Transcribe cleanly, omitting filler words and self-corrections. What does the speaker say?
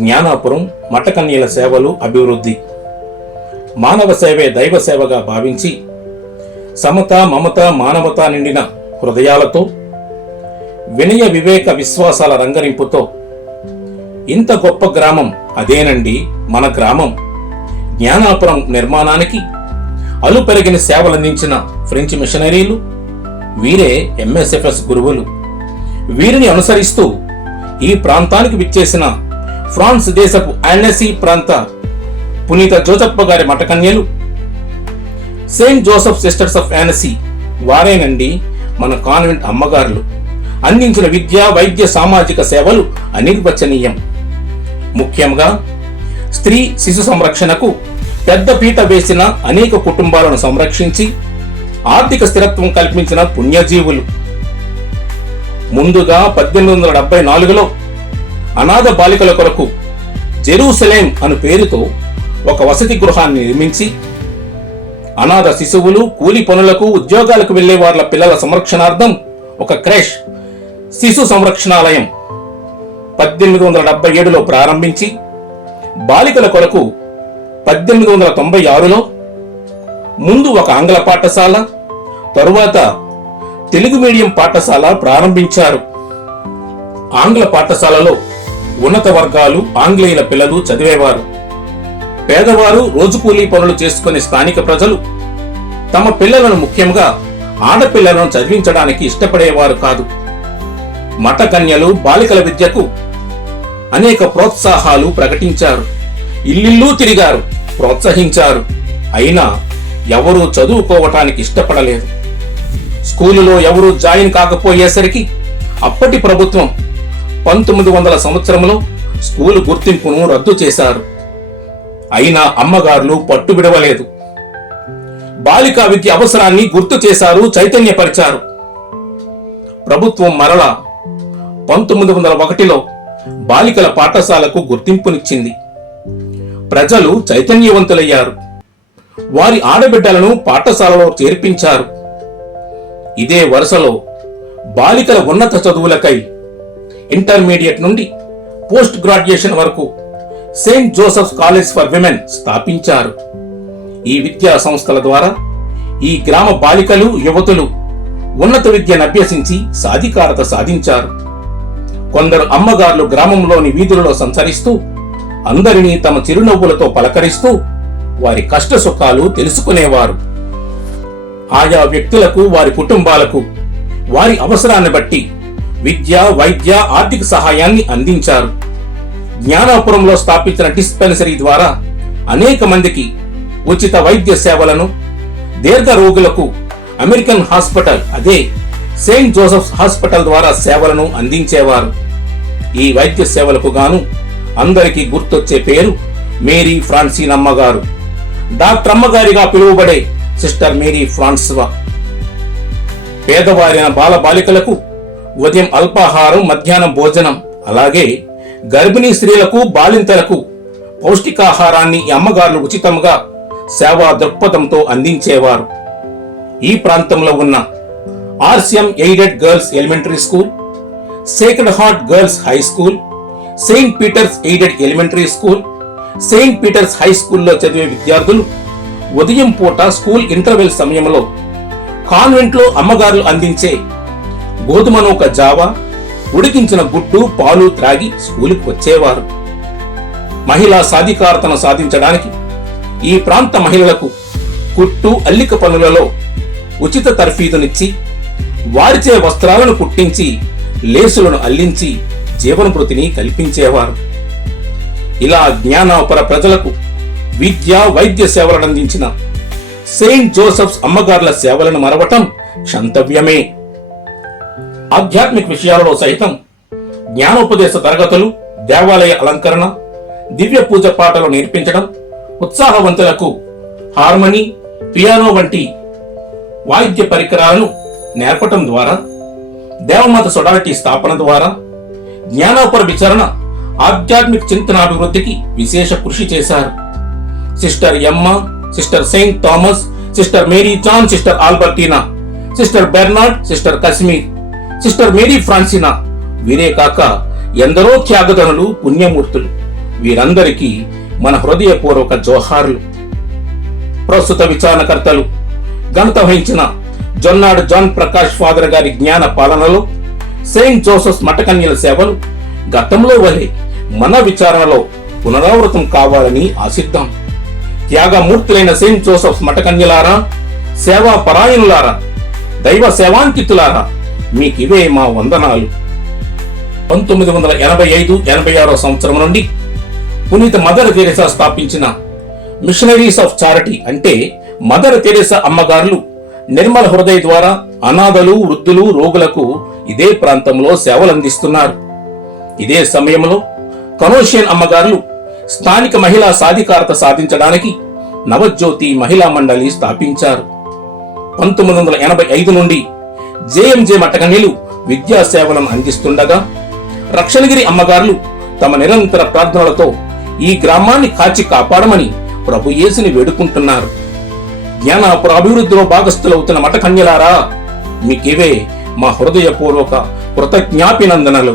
జ్ఞానాపురం మఠకన్యల సేవలు అభివృద్ధి. మానవ సేవే దైవ సేవగా భావించి సమత మమత మానవత నిండిన హృదయాలతో వినయ వివేక విశ్వాసాల రంగరింపుతో ఇంత గొప్ప గ్రామం అదేనండి మన గ్రామం. జ్ఞానాపురం నిర్మాణానికి అలుపెరిగిన సేవలందించిన ఫ్రెంచ్ మిషనరీలు, వీరే MSFS గురువులు. వీరిని అనుసరిస్తూ ఈ ప్రాంతానికి విచ్చేసిన ఫ్రాన్స్ దేశపు ఆనసీ ప్రాంత పునీత జోసెప్ప గారి మఠకన్యలు, సెయింట్ జోసెఫ్ సిస్టర్స్ ఆఫ్ ఆనసీ, వారేనండి మన కాన్వెంట్ అమ్మగారులు. అందించిన విద్య వైద్య సామాజిక సేవలు అనిర్వచనీయం. ముఖ్యంగా స్త్రీ శిశు సంరక్షణకు పెద్ద పీట వేసిన అనేక కుటుంబాలను సంరక్షించి ఆర్థిక స్థిరత్వం కల్పించిన పుణ్యజీవులు. ముందుగా 1874లో అనాథ బాలికల కొరకు జెరూసలేం అను పేరుతో ఒక వసతి గృహాన్ని నిర్మించి అనాథ శిశువులు, కూలి పనులకు, ఉద్యోగాలకు వెళ్లే వాళ్ల పిల్లల సంరక్షణార్థం ఒక క్రేష్ శిశు సంరక్షణాలయం 1877లో ప్రారంభించి బాలికల కొరకు 1896లో ముందు ఒక ఆంగ్ల పాఠశాల, తరువాత తెలుగు మీడియం పాఠశాల ప్రారంభించారు. ఆంగ్ల పాఠశాలలో ఉన్నత వర్గాలు ఆంగ్లేయుల పిల్లలు చదివేవారు. పేదవారు రోజు కూలీ పనులు చేసుకునే స్థానిక ప్రజలు తమ పిల్లలను, ముఖ్యంగా ఆడపిల్లలను చదివించడానికి ఇష్టపడేవారు కాదు. మఠకన్యలు బాలికల విద్యకు అనేక ప్రోత్సాహాలు ప్రకటించారు. ఇల్లిల్లు తిరిగారు, ప్రోత్సహించారు. అయినా ఎవరూ చదువుకోవటానికి ఇష్టపడలేదు. స్కూలులో ఎవరూ జాయిన్ కాకపోయేసరికి అప్పటి ప్రభుత్వం 1900 సంవత్సరంలో స్కూలు గుర్తింపును రద్దు చేశారు. అయినా అమ్మగారులు పట్టు విడవలేదు. బాలికా విద్య అవసరాన్ని గుర్తు చేశారు, చైతన్యపరిచారు. ప్రభుత్వం మరలా 1901లో బాలికల పాఠశాలకు గుర్తింపునిచ్చింది. ప్రజలు చైతన్యవంతులయ్యారు. వారి ఆడబిడ్డలను పాఠశాలలో చేర్పించారు. ఇదే వరుసలో బాలికల ఉన్నత చదువులకై ఇంటర్మీడియట్ నుండి పోస్ట్ గ్రాడ్యుయేషన్ వరకు Saint Joseph college for women స్థాపించారు. ఈ విద్యా సంస్థల ద్వారా ఈ గ్రామ బాలికలు, యువతులు ఉన్నత విద్యను అభ్యసించి సాధికారత సాధించారు. కొందరు అమ్మగారులు గ్రామంలోని వీధులలో సంచరిస్తూ అందరినీ తమ చిరునవ్వులతో పలకరిస్తూ వారి కష్ట సుఖాలు తెలుసుకునేవారు. ఆయా వ్యక్తులకు, వారి కుటుంబాలకు వారి అవసరాన్ని బట్టి విద్య, వైద్య, ఆర్థిక సహాయాన్ని అందించారు. జ్ఞానాపురంలో స్థాపించిన డిస్పెన్సరీ ద్వారా అనేక మందికి ఉచిత వైద్య సేవలను, దీర్ఘ రోగులకు అమెరికన్ హాస్పిటల్, అదే సెయింట్ జోసెఫ్ హాస్పిటల్ ద్వారా సేవలను అందించేవారు. ఈ వైద్య సేవలకు గాను అందరికీ గుర్తొచ్చే పేరు మేరీ ఫ్రాన్సిన్ అమ్మగారు. డాక్టర్ అమ్మగారిగా పిలువబడే సిస్టర్ మేరీ ఫ్రాన్స్వా. పేదవారైన బాల బాలికలకు ఉదయం అల్పాహారం, మధ్యాహ్నం భోజనం, అలాగే గర్భిణీ స్త్రీలకు, బాలింతలకు పౌష్టికాహారాన్ని ఈ అమ్మగారులు ఉచితంగా సేవా దృక్పథంతో అందించేవారు. ఈ ప్రాంతంలో ఉన్న RCM Aided Girls Elementary School, Sacred Heart Girls High School, Saint Peter's Aided Elementary School, Saint Peter's High స్కూల్లో చదివే విద్యార్థులు ఉదయం పూట స్కూల్ ఇంటర్వెల్ సమయంలో కాన్వెంట్లో అమ్మగారులు అందించే గోధుమ నూక జావా, ఉడికించిన గుడ్డు, పాలు త్రాగి స్కూలుకు వచ్చేవారు. మహిళా సాధికారతను సాధించడానికి ఈ ప్రాంత మహిళలకు కుట్టు, అల్లిక పనులలో ఉచిత తర్ఫీదునిచ్చి వారిచే వస్త్రాలను కుట్టించి లేసులను అల్లించి జీవనభృతిని కల్పించేవారు. ఇలా జ్ఞానాపుర ప్రజలకు విద్య, వైద్య సేవలను అందించిన సెయింట్ జోసెఫ్స్ అమ్మగారుల సేవలను మరవటం క్షంతవ్యమే. ఆధ్యాత్మిక విషయాలలో సైతం జ్ఞానోపదేశ తరగతులు, దేవాలయ అలంకరణ, దివ్య పూజ పాటలు నేర్పించడం, ఉత్సాహవంతులకు హార్మనీ, పియానో వంటి వాయిద్య పరికరాలను నేర్పటం ద్వారా, దేవమాత సొడాలిటీ స్థాపన ద్వారా జ్ఞానోపర విచరణ, ఆధ్యాత్మిక చింతనాభివృద్ధికి విశేష కృషి చేశారు. Sister Emma, sister Saint Thomas, sister Mary John, sister Albertina, sister Bernard, sister Kashmir, sister Mary Francina, వీరే కాక ఎందరో త్యాగధనులు, పుణ్యమూర్తులు, వీరందరికీ మన హృదయపూర్వక జోహార్లు. ప్రస్తుత విచారణకర్తలు ఘనత వహించిన జొన్నాడు జాన్ ప్రకాష్ ఫాదర్ గారి జ్ఞాన పాలనలో సెయింట్ జోసెఫ్ మఠకన్యల సేవలు గతంలో వలె మన విచారణలో పునరావృతం కావాలని ఆశిద్దాం. త్యాగమూర్తులైన సెయింట్ జోసెఫ్ మఠకన్యలారా, సేవా పరాయణులారా, దైవ సేవాంకితులారా, మీకివే మా వందనాలు. 1985-86 సంవత్సరం నుండి పునీత మదర్ తెరెసా స్థాపించిన మిషనరీస్ ఆఫ్ చారిటీ అంటే మదర్ తెరెసా అమ్మగారులు నిర్మల హృదయ ద్వారా అనాథలు, వృద్ధులు, రోగులకు ఇదే ప్రాంతంలో సేవలందిస్తున్నారు. ఇదే సమయంలో కనోషియన్ అమ్మగారులు స్థానిక మహిళా సాధికారత సాధించడానికి నవజ్యోతి మహిళా మండలి స్థాపించారు. 1985 నుండి జేఎంజే మఠకన్యలు విద్యా సేవలను అందిస్తుండగా రక్షణగిరి అమ్మగారులు తమ నిరంతర ప్రార్థనలతో ఈ గ్రామాన్ని కాచి కాపాడమని ప్రభు యేసుని వేడుకుంటున్నారు. జ్ఞానాపుర అభివృద్ధిలో భాగస్థులవుతున్న మఠకన్యలారా, మీకివే మా హృదయపూర్వక కృతజ్ఞాభినందనలు.